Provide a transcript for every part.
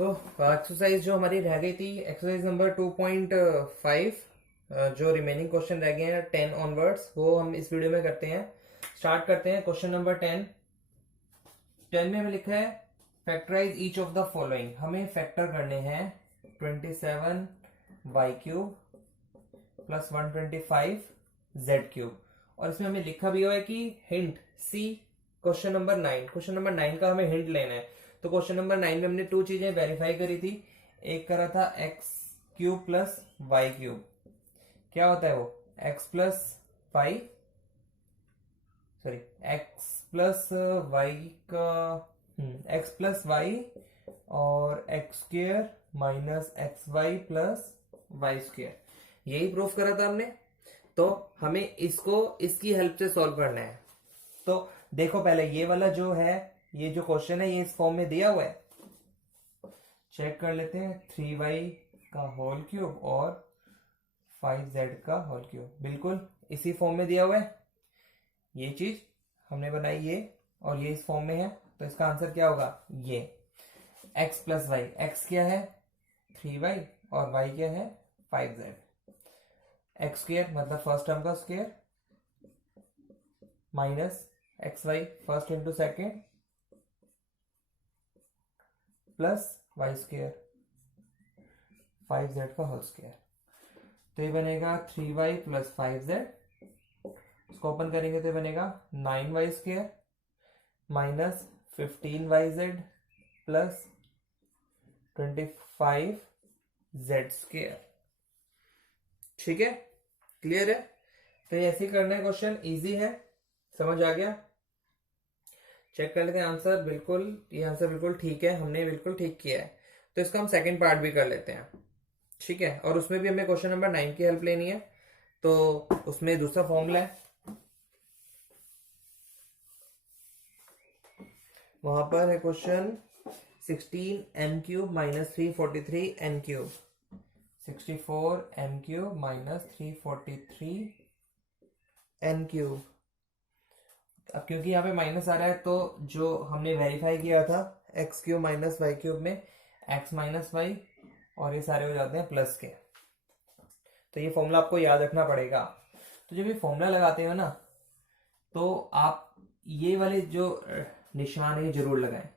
तो एक्सरसाइज जो हमारी रह गई थी, एक्सरसाइज नंबर 2.5, जो रिमेनिंग क्वेश्चन रह गए हैं 10 ऑनवर्ड्स, वो हम इस वीडियो में करते हैं। स्टार्ट करते हैं क्वेश्चन नंबर 10। 10 में हमें लिखा है factorise each of the following. हमें फैक्टर करने हैं 27y³ प्लस 125z³ और इसमें हमें लिखा भी हुआ है कि हिंट सी क्वेश्चन नंबर 9। क्वेश्चन नंबर 9 का हमें हिंट लेना है। तो क्वेश्चन नंबर 9 में हमने 2 चीजें वेरीफाई करी थी। एक करा था x³ प्लस y³। क्या होता है वो? x plus y, sorry x plus y का x प्लस वाई और x² minus xy plus y², यही प्रूफ करा था हमने। तो हमें इसको इसकी हेल्प से सॉल्व करना है। तो देखो पहले ये वाला जो है, ये जो क्वेश्चन है ये इस फॉर्म में दिया हुआ है। चेक कर लेते हैं। 3y का होल क्यूब और 5z का होल क्यूब, बिल्कुल इसी फॉर्म में दिया हुआ है। ये चीज हमने बनाई ये, और ये इस फॉर्म में है। तो इसका आंसर क्या होगा? ये x प्लस वाई। x क्या है? 3y और y क्या है? 5z। x² मतलब फर्स्ट टर्म का square minus xy first into second plus y² 5z का होल स्क्वायर। तो ये बनेगा 3y प्लस 5z। इसको ओपन करेंगे तो ये बनेगा 9y² minus 15yz plus 25z²। ठीक है, क्लियर है? तो ये ऐसे ही करना है। क्वेश्चन इजी है, समझ आ गया? चेक कर लेते हैं आंसर। बिल्कुल ये आंसर बिल्कुल ठीक है, हमने बिल्कुल ठीक किया है। तो इसका हम सेकंड पार्ट भी कर लेते हैं। ठीक है, और उसमें भी हमें क्वेश्चन नंबर 9 की हेल्प लेनी है। तो उसमें दूसरा फॉर्मूला है, वहां पर है question 16m³ minus 343n³। 64m³ minus 343n³। अब क्योंकि यहाँ पे माइनस आ रहा है, तो जो हमने वेरीफाई किया था x³ माइनस y³ में x माइनस वाई, और ये सारे हो जाते हैं प्लस के। तो ये फॉर्मूला आपको याद रखना पड़ेगा। तो जब ये फॉर्मूला लगाते हो ना, तो आप ये वाले जो निशान है ये जरूर लगाएं,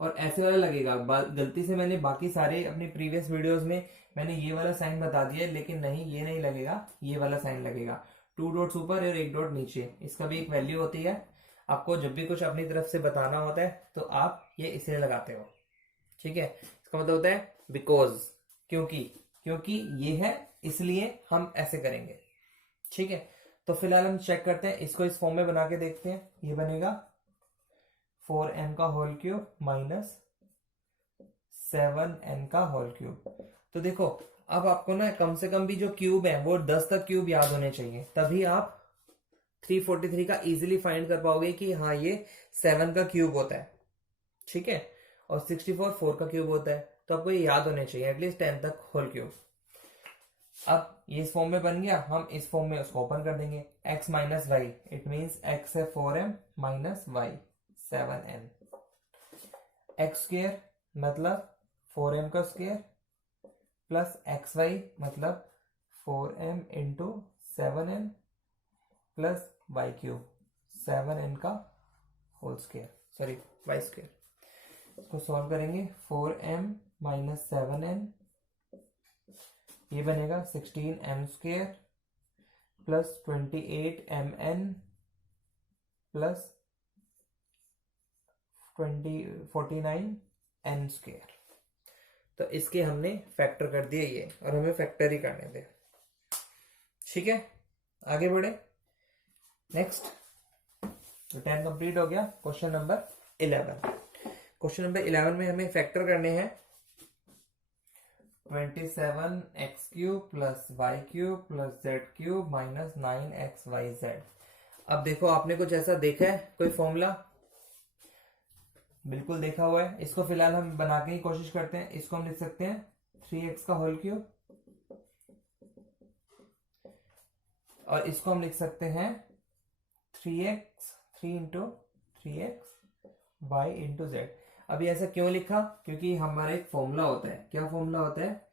और ऐसे वाला लगेगा। गलती से मैंने बाकी सारे अपने प्रीवियस वीडियोस में मैंने ये वाला साइन बता दिया, लेकिन नहीं, ये नहीं लगेगा, ये वाला साइन लगेगा। 2 डॉट्स ऊपर और 1 डॉट नीचे। इसका भी एक वैल्यू होती है। आपको जब भी कुछ अपनी तरफ से बताना होता है तो आप ये इसे लगाते हो। ठीक है, इसका मतलब होता है बिकॉज, क्योंकि ये है इसलिए हम ऐसे करेंगे। ठीक है, तो फिलहाल हम चेक करते हैं, इसको इस फॉर्म में बना के देखते हैं। ये बनेगा 4m का होल क्यूब माइनस 7n का होल क्यूब। तो देखो, अब आपको ना कम से कम भी जो क्यूब है वो 10 तक क्यूब याद होने चाहिए, तभी आप 343 का इजीली फाइंड कर पाओगे कि हाँ ये 7 का क्यूब होता है। ठीक है, और 64 4 का क्यूब होता है। तो आपको ये याद होने चाहिए एटलीस्ट 10 तक होल क्यूब। अब ये इस फॉर्म में बन गया, हम इस फॉर्म में उसको ओपन कर देंगे। x minus y, it means x है 4m minus Y 7n। x² मतलब 4m का स्क्वायर प्लस xy मतलब 4m into 7n plus y³ 7n का होल स्क्वायर, सॉरी y²। इसको सॉल्व करेंगे। 4m माइनस 7n, ये बनेगा 16m² plus 28mn plus 49n²। तो इसके हमने फैक्टर कर दिए ये, और हमें फैक्टर ही करने थे। ठीक है, आगे बढ़े। नेक्स्ट, तो 10 कंप्लीट हो गया। Question number 11। क्वेश्चन नंबर 11 में हमें फैक्टर करने हैं 27x³ plus y³ plus z³ minus 9xyz। अब देखो, आपने कुछ ऐसा देखा है, कोई फॉर्मूला? बिल्कुल देखा हुआ है। इसको फिलहाल हम बना के ही कोशिश करते हैं। इसको हम लिख सकते हैं 3x का होल क्यूब, और इसको हम लिख सकते हैं 3x 3 into 3x y into Z. अभी ऐसा क्यों लिखा, क्योंकि हमारा एक फॉर्मूला होता है, क्या फॉर्मूला होता है,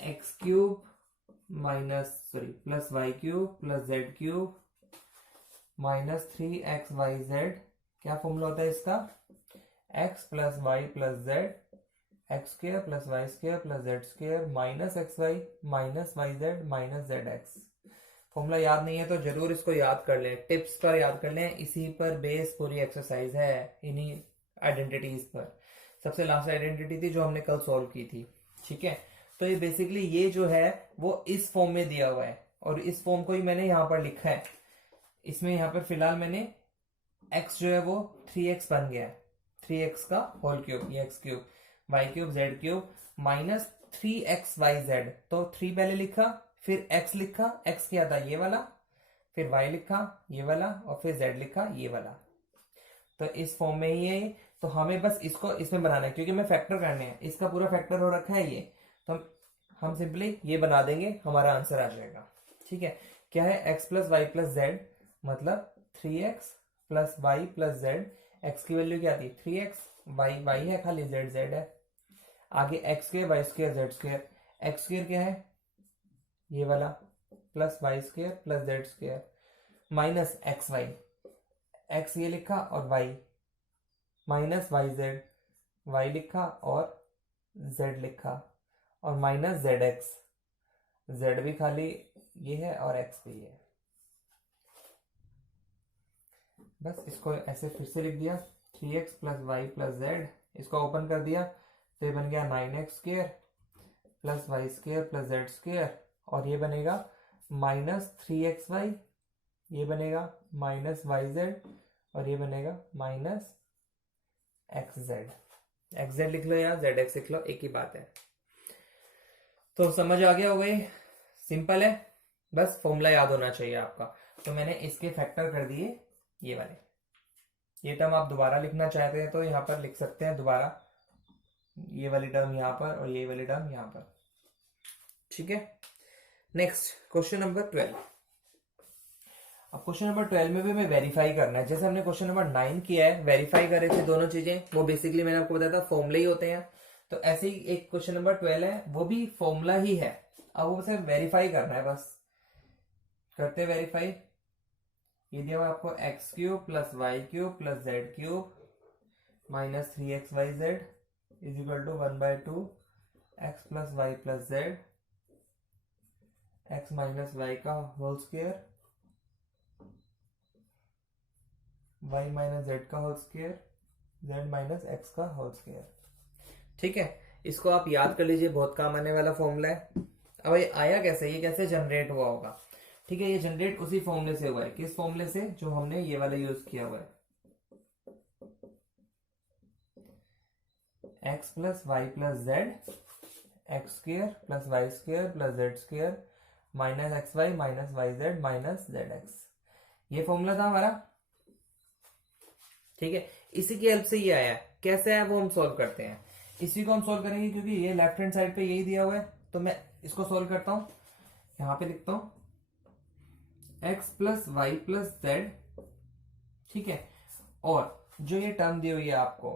x cube plus y cube plus z cube minus 3xyz। क्या फॉर्मूला होता है इसका, x plus y plus z x square plus y square plus z square minus x y minus y z minus z x. Formula याद नहीं है तो जरूर इसको याद कर लें, टिप्स पर याद कर लें, इसी पर बेस पूरी एक्सरसाइज है, इन्हीं आइडेंटिटीज पर। सबसे लास्ट आइडेंटिटी थी जो हमने कल सॉल्व की थी, ठीक है। तो ये बेसिकली ये जो है वो इस फॉर्म में दिया हुआ है और इस फॉर्म को ही मैंने यहां पर लिखा है। इसमें यहां पर फिलहाल मैंने x जो है वो 3x बन गया है, 3x का होल क्यूब, ये x cube y cube z cube minus 3xyz। तो 3 पहले लिखा, फिर x लिखा, x क्या था ये वाला, फिर y लिखा ये वाला, और फिर z लिखा ये वाला। तो इस फॉर्म में ही है ये। तो हमें बस इसको इसमें बनाना है, क्योंकि हमें फैक्टर करने हैं, इसका पूरा फैक्टर हो रखा है ये। तो हम सिंपली ये बना देंगे, हमारा आंसर आ जाएगा, ठीक है। क्या है, x plus y plus z, मतलब 3x plus y plus z. X की वैल्यू क्या थी 3x, वाई वाई है खाली, जेड जेड है। आगे x square y square z square, x square क्या है ये वाला plus y square plus z square minus x y, x ये लिखा और y minus y z, y लिखा और जेड लिखा और माइनस जेड एक्स, जेड भी खाली ये है और एक्स भी है। बस इसको ऐसे फिर से लिख दिया, 3x plus y plus z, इसको ओपन कर दिया तो ये बन गया 9x square plus y square plus z square, और ये बनेगा माइनस 3xy, ये बनेगा माइनस वाई जेड, और ये बनेगा minus x Z. X Z लिख लो या जेड एक्स लिख लो, एक ही बात है। तो समझ आ गया हो गई, सिंपल है, बस फॉर्मूला याद होना चाहिए आपका। तो मैंने इसके फैक्टर कर दिए ये वाले। ये टर्म आप दोबारा लिखना चाहते हैं तो यहाँ पर लिख सकते हैं दोबारा, ये वाली टर्म यहाँ पर और ये वाली टर्म यहाँ पर, ठीक है। Next question number 12। अब क्वेश्चन नंबर 12 में भी हमें वेरीफाई करना है, जैसे हमने क्वेश्चन नंबर 9 किया है, वेरीफाई करे थे दोनों चीजें, वो बेसिकली मैंने आपको बताया था फॉर्मूले ही होते हैं। तो ऐसे ही एक क्वेश्चन नंबर 12 है, वो भी फॉर्मूला ही है, अब वो सिर्फ वेरीफाई करना है, बस करते वेरीफाई। ये दिया हुआ आपको x cube plus y cube plus z cube minus 3xyz is equal to 1/2 x plus y plus z x minus y का whole square y minus z का whole square z minus x का whole square, ठीक है। इसको आप याद कर लीजिए, बहुत काम आने वाला फॉर्मूला है। अब ये आया कैसे, ये कैसे जनरेट हुआ होगा, ठीक है। ये जनरेट उसी फॉर्मूले से हुआ है, किस फॉर्मूले से, जो हमने ये वाला यूज किया हुआ है, x plus y plus z x square plus y square plus z square minus x y minus y z minus z x, ये फॉर्मूला था हमारा, ठीक है। इसी की हेल्प से ये आया, कैसे आया वो हम सॉल्व करते हैं। इसी को हम सॉल्व करेंगे क्योंकि ये लेफ्ट हैंड साइड पे यही दिया हुआ है, तो मैं इसको सॉल्व करता हूं, यहां पे लिखता हूं x plus y plus z, ठीक है। और जो ये टर्म दी हुई है आपको,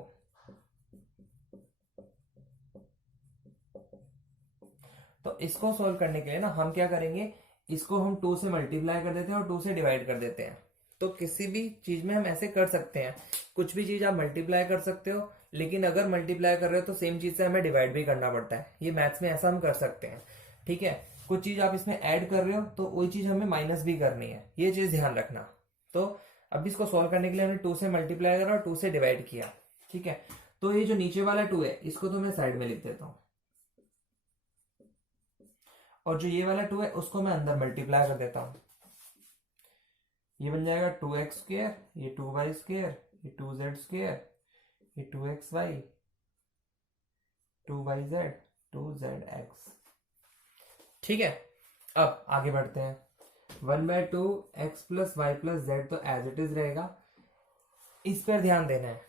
तो इसको सॉल्व करने के लिए ना हम क्या करेंगे, इसको हम 2 से मल्टीप्लाई कर देते हैं और 2 से डिवाइड कर देते हैं। तो किसी भी चीज में हम ऐसे कर सकते हैं, कुछ भी चीज आप मल्टीप्लाई कर सकते हो, लेकिन अगर मल्टीप्लाई कर रहे हो तो सेम चीज से हमें डिवाइड भी करना पड़ता है, ये मैथ्स में ऐसा हम कर सकते हैं, ठीक है। कुछ चीज आप इसमें ऐड कर रहे हो तो वही चीज हमें माइनस भी करनी है, ये चीज ध्यान रखना। तो अब इसको सॉल्व करने के लिए हमने 2 से मल्टीप्लाई करा और 2 से डिवाइड किया, ठीक है। तो ये जो नीचे वाला 2 है इसको तो मैं साइड में लिख देता हूं, और जो ये वाला 2 है उसको मैं अंदर मल्टीप्लाई कर देता हूं, ये बन जाएगा 2x स्क्वायर, ये 2y स्क्वायर, ये 2z स्क्वायर, ये 2xy 2yz 2zx, ठीक है। अब आगे बढ़ते हैं, 1/2 x plus y plus z तो एज इट इज रहेगा, इस पर ध्यान देना है।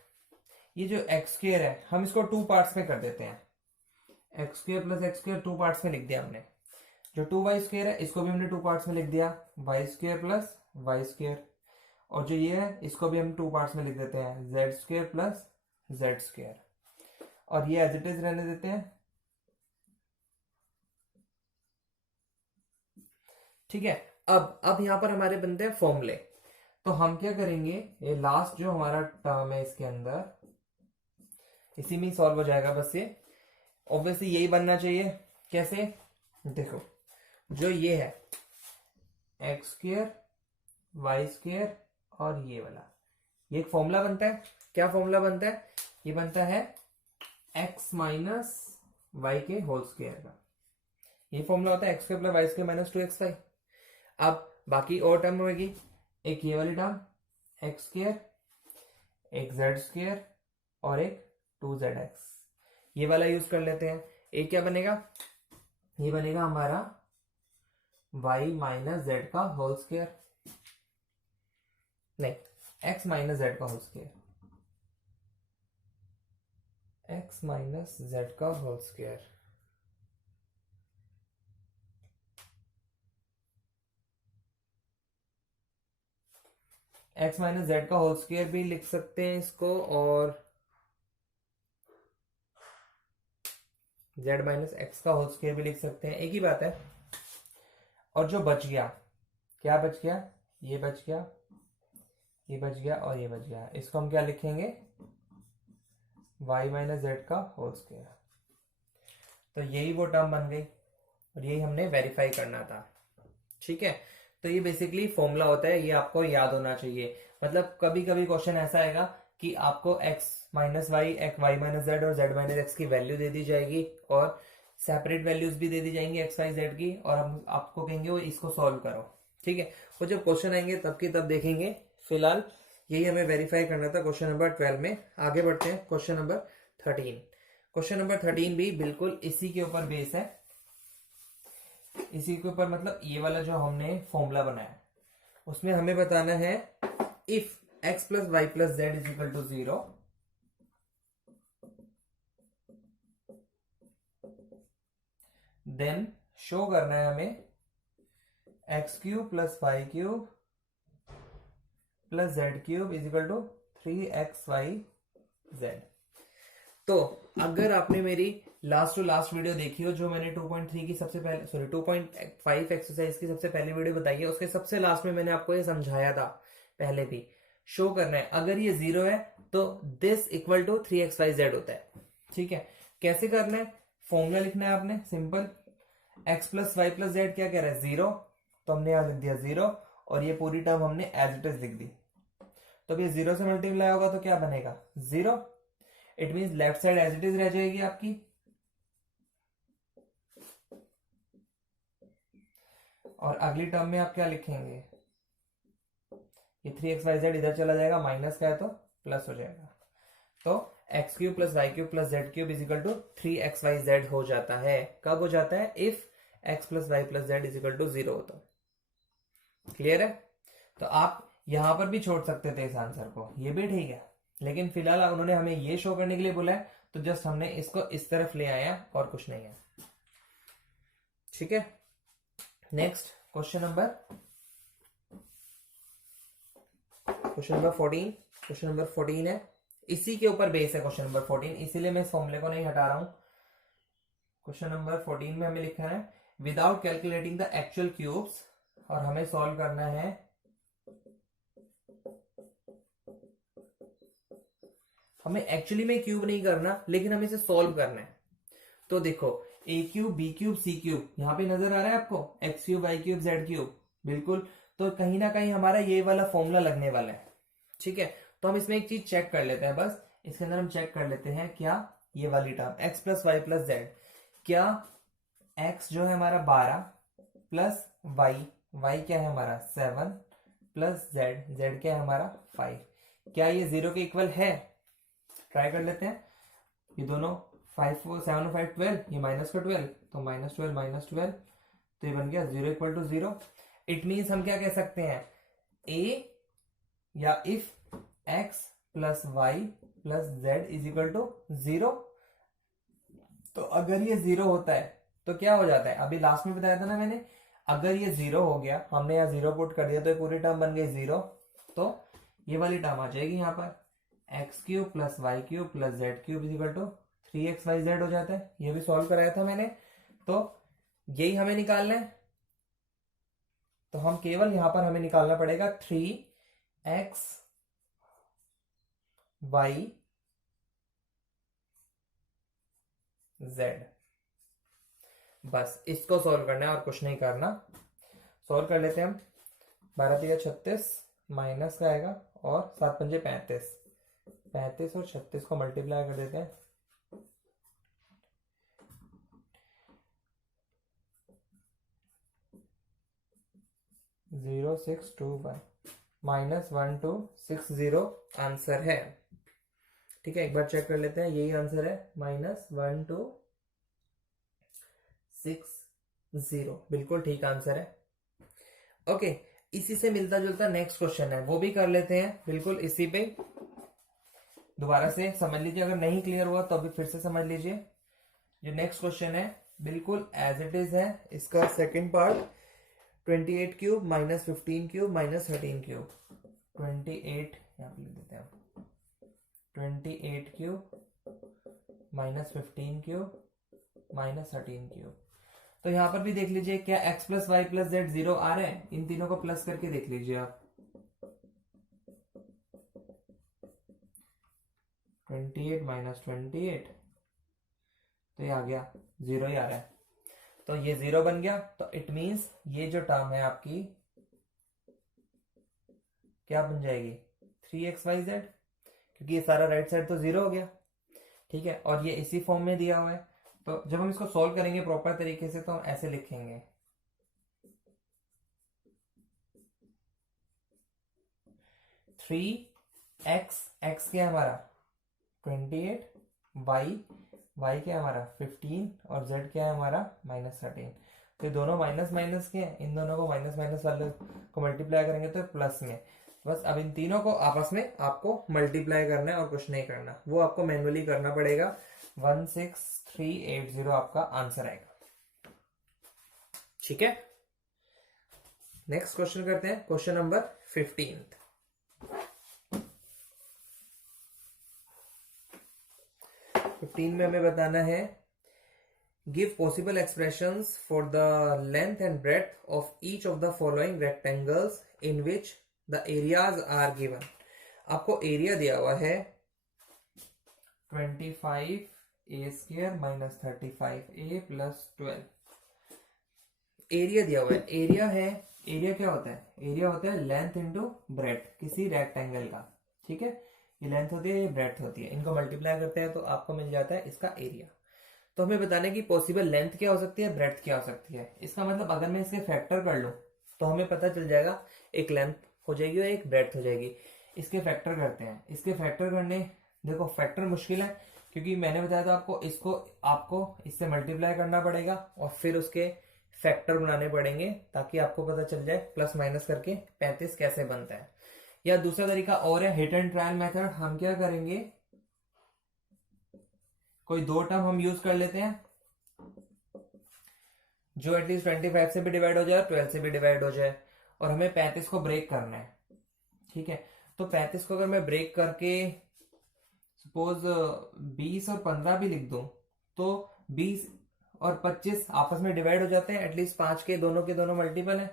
ये जो x स्क्वायर है हम इसको 2 पार्ट्स में कर देते हैं, x square plus x square 2 parts में लिख दिया हमने। जो 2y स्क्वायर है इसको भी हमने 2 पार्ट्स में लिख दिया, y square plus y square, और जो ये है इसको भी हम टू पार्ट्स में लिख देते हैं, Z square plus Z square, और ये एज इट इज रहने देते हैं। ठीक है, अब यहां पर हमारे बनते हैं फॉर्मूले। तो हम क्या करेंगे, ये लास्ट जो हमारा टर्म है इसके अंदर इसी में ही सॉल्व हो जाएगा बस ये, ऑब्वियसली यही बनना चाहिए। कैसे, देखो जो ये है एक्स स्क्वेयर वाई स्क्वेयर और ये वाला, ये एक फॉर्मूला बनता है। क्या फॉर्मूला बनता है, ये बनता है एक्स माइनस वाई के होल स्क्वेयर का, ये फॉर्मूला होता है x square plus y square minus 2xy। अब बाकी और टर्म होगी, एक ये वाली टर्म एक्स स्क्वेयर, एक जेड स्क्वेयर और एक 2zx, ये वाला यूज कर लेते हैं। एक क्या बनेगा, ये बनेगा हमारा y माइनस जेड का होल स्क्वेयर, नहीं x माइनस जेड का whole square, x minus z का whole square. x minus z का होल स्क्वेयर भी लिख सकते हैं इसको, और z माइनस एक्स का होल स्क्वायर भी लिख सकते हैं, एक ही बात है। और जो बच गया, क्या बच गया, ये बच गया, ये बच गया और ये बच गया, इसको हम क्या लिखेंगे, y माइनस जेड का होल स्क्वायर। तो यही वो टर्म बन गई और यही हमने वेरीफाई करना था। ठीक है, तो ये बेसिकली फॉर्मूला होता है, ये आपको याद होना चाहिए। मतलब कभी कभी क्वेश्चन ऐसा आएगा कि आपको x minus y, y minus z और z माइनस एक्स की वैल्यू दे दी जाएगी और सेपरेट वैल्यूज भी दे दी जाएंगी एक्स वाई जेड की, और हम आपको कहेंगे वो इसको सॉल्व करो। ठीक है, वो जब क्वेश्चन आएंगे तब की तब देखेंगे, फिलहाल यही हमें वेरीफाई करना था क्वेश्चन नंबर 12 में। आगे बढ़ते हैं क्वेश्चन नंबर 13। क्वेश्चन नंबर 13 भी बिल्कुल इसी के ऊपर बेस है, इसी के ऊपर मतलब ये वाला जो हमने फॉर्मूला बनाया उसमें हमें बताना है if x plus y plus z is equal to 0, then show करना है हमें x cube plus y cube plus z cube is equal to 3xyz। तो अगर आपने मेरी लास्ट टू लास्ट वीडियो देखी हो, जो मैंने 2.3 की सबसे पहले, सॉरी 2.5 एक्सरसाइज की सबसे पहली वीडियो बताई है, उसके सबसे लास्ट में मैंने आपको ये समझाया था पहले भी। शो करना है अगर ये 0 है तो दिस इक्वल टू 3xyz होता है। ठीक है, कैसे करना है, फॉर्मूला लिखना है आपने simple, x plus y plus z क्या कह रहा है 0, तो हमने यहां लिख दिया 0 और ये पूरी टर्म हमने एज इट इज लिख दी। तो अब ये 0 से मल्टीप्लाई होगा तो क्या बनेगा 0, it means left side as it is रह जाएगी आपकी, और अगली टर्म में आप क्या लिखेंगे, ये 3xyz इधर चला जाएगा, माइनस का है तो प्लस हो जाएगा, तो x cube plus y cube plus z cube is equal to 3xyz हो जाता है। कब हो जाता है, if x plus y plus z is equal to 0 होता है। क्लियर है, तो आप यहां पर भी छोड़ सकते थे इस आंसर को, ये भी ठीक है, लेकिन फिलहाल उन्होंने हमें ये शो करने के लिए बोला है तो जस्ट हमने इसको इस तरफ ले आया और कुछ नहीं है। ठीक है, next question number 14। Question number 14 है, इसी के ऊपर बेस है क्वेश्चन नंबर 14, इसीलिए मैं इस फॉर्मूले को नहीं हटा रहा हूं। क्वेश्चन नंबर 14 में हमें लिखना है without calculating the actual cubes, और हमें सॉल्व करना है हमें एक्चुअली में क्यूब नहीं करना, लेकिन हमें इसे सॉल्व करना है। तो देखो a cube b cube c cube यहां पे नजर आ रहा है आपको, x cube y cube z cube, बिल्कुल, तो कहीं ना कहीं हमारा ये वाला फॉर्मूला लगने वाला है। ठीक है, तो हम इसमें एक चीज चेक कर लेते हैं, बस इसके अंदर हम चेक कर लेते हैं क्या ये वाली term x plus y plus z, क्या एक्स जो है हमारा 12 प्लस वाई क्या है हमारा 7 प्लस जेड क्या है हमारा 5, क्या ये 0 के इक्वल है, ट्राई कर लेते हैं। ये दोनों 5 7 5 12, ये माइनस का 12, तो -12 तो ये बन गया 0 इक्वल टू 0। इट मीन्स हम क्या कह सकते हैं, ए या if x plus y plus z is equal to 0, तो अगर ये 0 होता है तो क्या हो जाता है, अभी लास्ट में बताया था ना मैंने, अगर ये 0 हो गया, हमने यहाँ 0 पुट कर दिया तो ये पूरी टर्म बन गई 0, तो ये वाली टर्म आ जाएगी यहाँ पर x cube plus y cube plus z cube is equal to 3xyz हो जाता है। ये भी सॉल्व कराया था मैंने, तो यही हमें निकालना है। तो हम केवल यहां पर हमें निकालना पड़ेगा 3xy, z। बस इसको सॉल्व करना है और कुछ नहीं करना। सॉल्व कर लेते हैं हम। 12 3 36 माइनस का आएगा और 7 5 35, 35 और 36 को मल्टीप्लाई कर देते हैं। 0621 -1260 आंसर है। ठीक है, एक बार चेक कर लेते हैं, यही आंसर है -1260, बिल्कुल ठीक आंसर है। ओके, इसी से मिलता जुलता नेक्स्ट क्वेश्चन है, वो भी कर लेते हैं बिल्कुल इसी पे। दोबारा से समझ लीजिए, अगर नहीं क्लियर हुआ तो अभी फिर से समझ लीजिए। जो नेक्स्ट क्वेश्चन है बिल्कुल एज इट इज है, इसका second part 28 cube minus 15 cube minus 13 cube. 28 यहाँ पे लिख देते हैं, 28 cube minus 15 cube minus 13 cube. तो यहां पर भी देख लीजिए, क्या x plus y plus z 0 आ रहे हैं? इन तीनों को प्लस करके देख लीजिए आप। 28 माइनस 28, तो ये आ गया 0 ही आ रहा है, तो ये 0 बन गया। तो इट मींस ये जो टर्म है आपकी क्या बन जाएगी 3xyz, क्योंकि ये सारा राइट साइड तो 0 हो गया। ठीक है, और ये इसी फॉर्म में दिया हुआ है। तो जब हम इसको सॉल्व करेंगे प्रॉपर तरीके से तो हम ऐसे लिखेंगे 3x, x क्या है हमारा 28, y क्या है हमारा 15 और z क्या है हमारा -13। तो दोनों माइनस माइनस के हैं, इन दोनों को माइनस माइनस वाले को मल्टीप्लाई करेंगे तो प्लस में। बस अब इन तीनों को आपस में आपको मल्टीप्लाई करना है और कुछ नहीं करना, वो आपको मैन्युअली करना पड़ेगा। 16380 आपका आंसर आएगा। ठीक है, नेक्स्ट क्वेश्चन करते हैं, क्वेश्चन नंबर 15। में हमें बताना है give possible expressions for the length and breadth of each of the following rectangles in which the areas are given. आपको एरिया दिया हुआ है 25a² minus 35a plus 12। Area दिया हुआ है, एरिया क्या होता है? एरिया होता है लेंथ इंटू ब्रेड्थ किसी रेक्टेंगल का। ठीक है, ये लेंथ होती है, ये ब्रेड्थ होती है, इनको मल्टीप्लाई करते हैं तो आपको मिल जाता है इसका एरिया। तो हमें बताना है कि पॉसिबल लेंथ क्या हो सकती है, ब्रेड्थ क्या हो सकती है। इसका मतलब अगर मैं इसके फैक्टर कर लूं तो हमें पता चल जाएगा, एक लेंथ हो जाएगी और एक ब्रेड्थ हो जाएगी। इसके फैक्टर करते हैं। इसके फैक्टर करने, देखो फैक्टर मुश्किल है क्योंकि मैंने बताया था आपको, आपको इससे मल्टीप्लाई करना पड़ेगा और फिर उसके फैक्टर बनाने पड़ेंगे ताकि आपको पता चल जाए प्लस माइनस करके 35 कैसे बनता है। या दूसरा तरीका और है, हिट एंड ट्रायल मेथड। हम क्या करेंगे, कोई दो टर्म हम यूज कर लेते हैं जो एटलीस्ट 25 से भी डिवाइड हो जाए, 12 से भी डिवाइड हो जाए, और हमें 35 को ब्रेक करना है। ठीक है, तो 35 को अगर मैं ब्रेक करके सपोज 20 और 15 भी लिख दूं तो 20 और 25 आपस में डिवाइड हो जाते हैं, एटलीस्ट 5 के दोनों मल्टीपल है।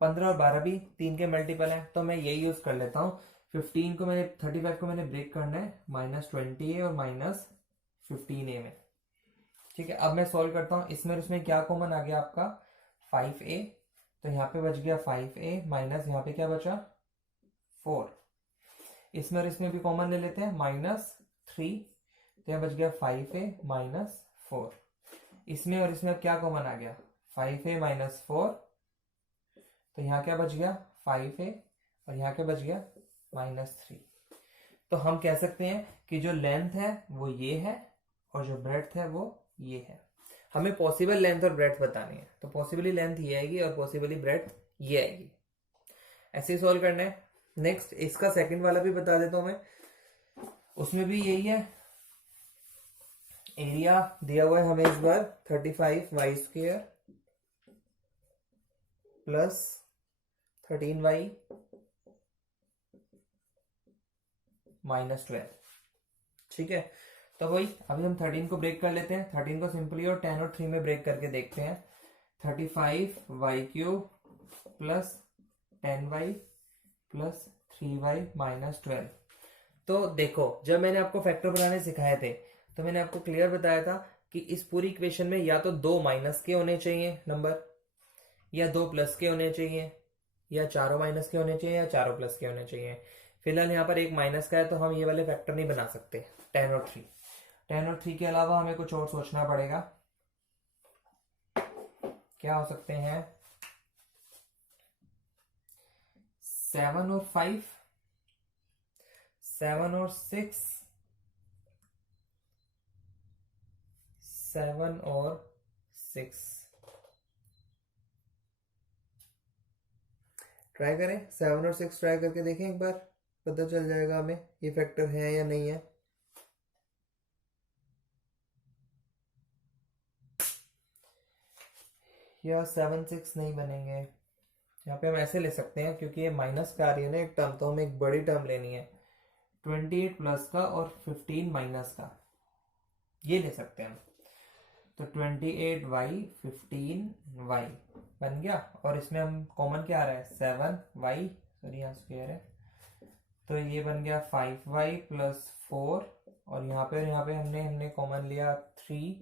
15 और 12 भी 3 के मल्टीपल है, तो मैं यही यूज कर लेता हूँ। 15 को मैंने 35 को मैंने ब्रेक करना है -20a और -15a में। ठीक है, अब मैं सॉल्व करता हूँ। इसमें क्या कॉमन आ गया आपका 5a, तो यहाँ पे बच गया 5a माइनस यहाँ पे क्या बचा 4। इसमें और इसमें भी कॉमन ले लेते हैं -3, तो यहाँ बच गया 5a माइनस 4। इसमें और इसमें अब क्या कॉमन आ गया 5a माइनस 4, तो यहाँ क्या बच गया 5a और यहाँ क्या बच गया -3। तो हम कह सकते हैं कि जो लेंथ है वो ये है और जो ब्रेड्थ है वो ये है। हमें पॉसिबल लेंथ और ब्रेड्थ बतानी है, तो पॉसिबली लेंथ ये आएगी और पॉसिबली ब्रेड्थ ये आएगी। ऐसे ही सॉल्व करना है। नेक्स्ट इसका सेकंड वाला भी बता देता हूं मैं, उसमें भी यही है। एरिया दिया हुआ है हमें इस बार 35y² प्लस 13y -12। ठीक है, तो वही अभी हम 13 को ब्रेक कर लेते हैं। 13 को सिंपली और 10 और 3 में ब्रेक करके देखते हैं। 35y³ plus 10y plus 3y -12। तो देखो, जब मैंने आपको फैक्टर बनाने सिखाए थे तो मैंने आपको क्लियर बताया था कि इस पूरी इक्वेशन में या तो 2 माइनस के होने चाहिए नंबर, या 2 प्लस के होने चाहिए, या चारों माइनस के होने चाहिए, या चारों प्लस के होने चाहिए। फिलहाल यहाँ पर एक माइनस का है तो हम ये वाले फैक्टर नहीं बना सकते। 10 और 3, 10 और 3 के अलावा हमें कुछ और सोचना पड़ेगा। क्या हो सकते हैं? 7 और 5, 7 और 6, 7 और 6। ट्राई करें, 7 और 6 ट्राई करके देखें एक बार, पता चल जाएगा हमें ये फैक्टर है या नहीं है। या 7 6 नहीं बनेंगे। यहाँ पे हम ऐसे ले सकते हैं, क्योंकि ये माइनस का आ रही है ना एक टर्म, तो हमें एक बड़ी टर्म लेनी है। 28 प्लस का और 15 माइनस का, ये ले सकते हैं हम। तो 28y 15y बन गया, और इसमें हम कॉमन क्या आ रहा है? 7y, सॉरी यहाँ स्क्वायर है, तो ये बन गया 5y प्लस 4, और यहाँ पे हमने कॉमन लिया 3,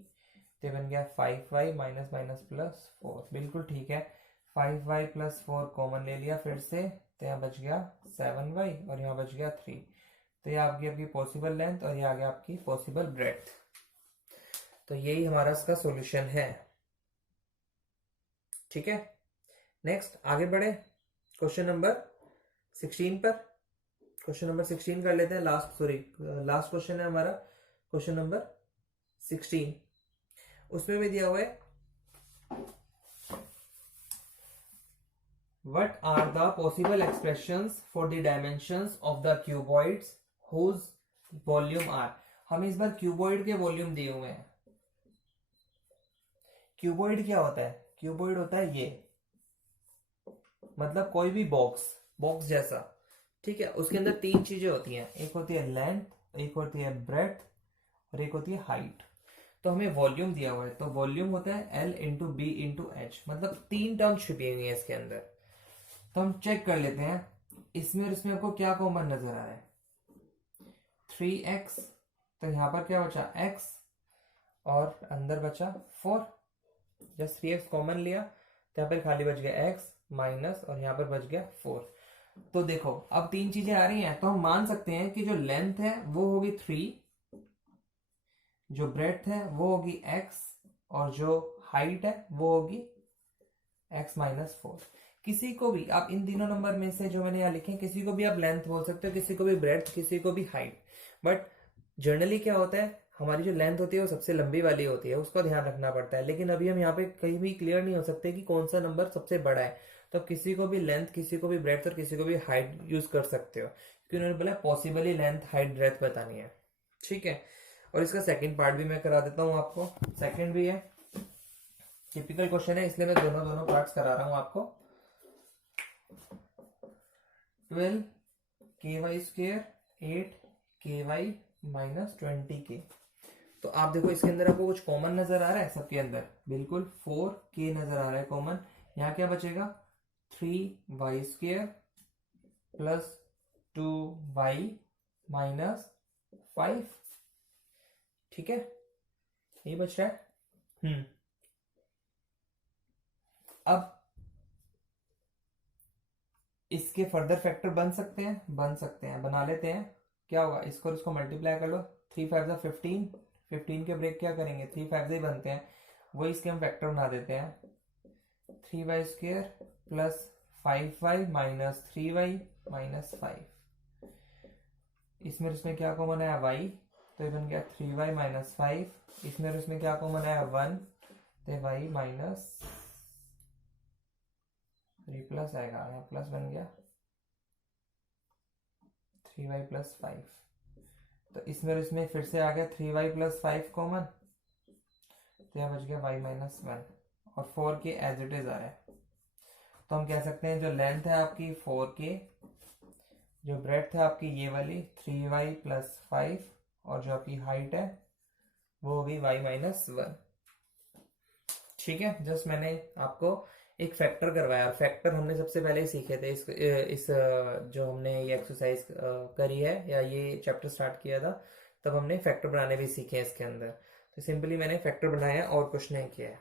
तो बन गया 5y माइनस माइनस प्लस 4। बिल्कुल ठीक है, 5y प्लस 4 कॉमन ले लिया फिर से, तो यहाँ बच गया 7y और यहाँ बच गया 3। तो ये आपकी पॉसिबल लेंथ और ये आ गया आपकी पॉसिबल ब्रेड्थ। तो यही हमारा इसका सॉल्यूशन है। ठीक है, नेक्स्ट आगे बढ़े क्वेश्चन नंबर 16 पर। क्वेश्चन नंबर 16 कर लेते हैं। लास्ट क्वेश्चन है हमारा क्वेश्चन नंबर 16। उसमें भी दिया हुआ है, what are the possible expressions for the dimensions of the cuboids whose volume are। हमें इस बार क्यूबॉइड के वॉल्यूम दिए हुए हैं। क्यूबॉइड क्या होता है? क्यूबॉइड होता है ये, मतलब कोई भी बॉक्स जैसा। ठीक है, उसके अंदर 3 चीजें होती हैं, एक होती है लेंथ, एक होती है ब्रेड्थ और एक होती है हाइट। तो हमें वॉल्यूम दिया हुआ है, तो वॉल्यूम होता है L into b into h, मतलब 3 टर्म छुपी हुई है इसके अंदर। तो हम चेक कर लेते हैं इसमें और इसमें आपको क्या कॉमन नजर आ रहा है। 3x, तो यहाँ पर क्या बचा? x, और अंदर बचा 4। जस्ट 3x कॉमन लिया तो यहाँ पर खाली बच गया x माइनस, और यहाँ पर बच गया 4। तो देखो अब 3 चीजें आ रही हैं, तो हम मान सकते हैं कि जो लेंथ है वो होगी 3, जो ब्रेड्थ है वो होगी x, और जो हाइट है वो होगी x माइनस 4। किसी को भी आप इन तीनों नंबर में से जो मैंने यहाँ लिखे, किसी को भी आप लेंथ बोल सकते हो, किसी को भी ब्रेड्थ, किसी को भी हाइट। बट जनरली क्या होता है, हमारी जो लेंथ होती है वो सबसे लंबी वाली होती है, उसको ध्यान रखना पड़ता है। लेकिन अभी हम यहाँ पे कहीं भी क्लियर नहीं हो सकते कि कौन सा नंबर सबसे बड़ा है, तो किसी को भी लेंथ, किसी को भी ब्रेड्थ और किसी को भी हाइट यूज कर सकते हो, क्योंकि उन्होंने बोला पॉसिबली लेंथ हाइट ब्रेड्थ बतानी है। ठीक है, और इसका सेकेंड पार्ट भी मैं करा देता हूँ आपको। सेकेंड भी है, टिपिकल क्वेश्चन है, इसलिए मैं दोनों पार्ट्स करा रहा हूँ आपको। 12 ky square 8 ky minus 20k। तो आप देखो इसके अंदर आपको कुछ कॉमन नजर आ रहा है सबके अंदर? बिल्कुल 4k नजर आ रहा है कॉमन। यहाँ क्या बचेगा? 3y square plus 2y minus 5। ठीक है, ये बच रहा है। अब इसके फर्दर फैक्टर बन सकते हैं, बना लेते हैं। क्या होगा? इसको और इसको मल्टीप्लाई कर लो, 3 5 15, 15 के ब्रेक क्या करेंगे? 3 5 ही बनते हैं, वही इसके हम फैक्टर बना देते हैं। 3y square plus 5y minus 3y minus 5। इसमें इसमें क्या कॉमन आया? y, तो ये बन गया 3y माइनस 5। इसमें और इसमें क्या कॉमन आया? 1, तो y माइनस 3 प्लस आएगा, यहाँ प्लस बन गया 3y प्लस 5। तो इसमें और इसमें फिर से आ गया 3y प्लस 5 कॉमन, तो यहाँ बच गया y माइनस 1, और 4k एज इट इज आ रहा है। तो हम कह सकते हैं जो लेंथ है आपकी 4k जो ब्रेड्थ है आपकी ये वाली 3y+5, और जो आपकी हाइट है वो होगी y-1। ठीक है, जस्ट मैंने आपको एक फैक्टर करवाया। फैक्टर हमने सबसे पहले ही सीखे थे इस जो हमने ये एक्सरसाइज करी है या ये चैप्टर स्टार्ट किया था, तब हमने फैक्टर बनाने भी सीखे हैं इसके अंदर। तो सिंपली मैंने फैक्टर बनाया और कुछ नहीं किया है।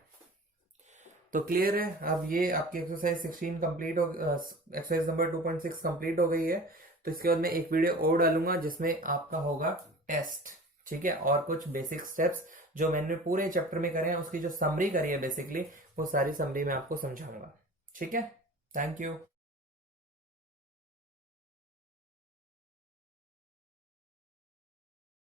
तो क्लियर है। अब ये आपकी एक्सरसाइज 16 कंप्लीट हो, एक्सरसाइज नंबर 2.6 कंप्लीट हो गई है। तो इसके बाद मैं एक वीडियो और डालूंगा जिसमें आपका होगा टेस्ट। ठीक है, और कुछ बेसिक स्टेप्स जो मैंने पूरे चैप्टर में करे हैं उसकी जो समरी करी है बेसिकली, वो सारी समरी मैं आपको समझाऊंगा। ठीक है, थैंक यू।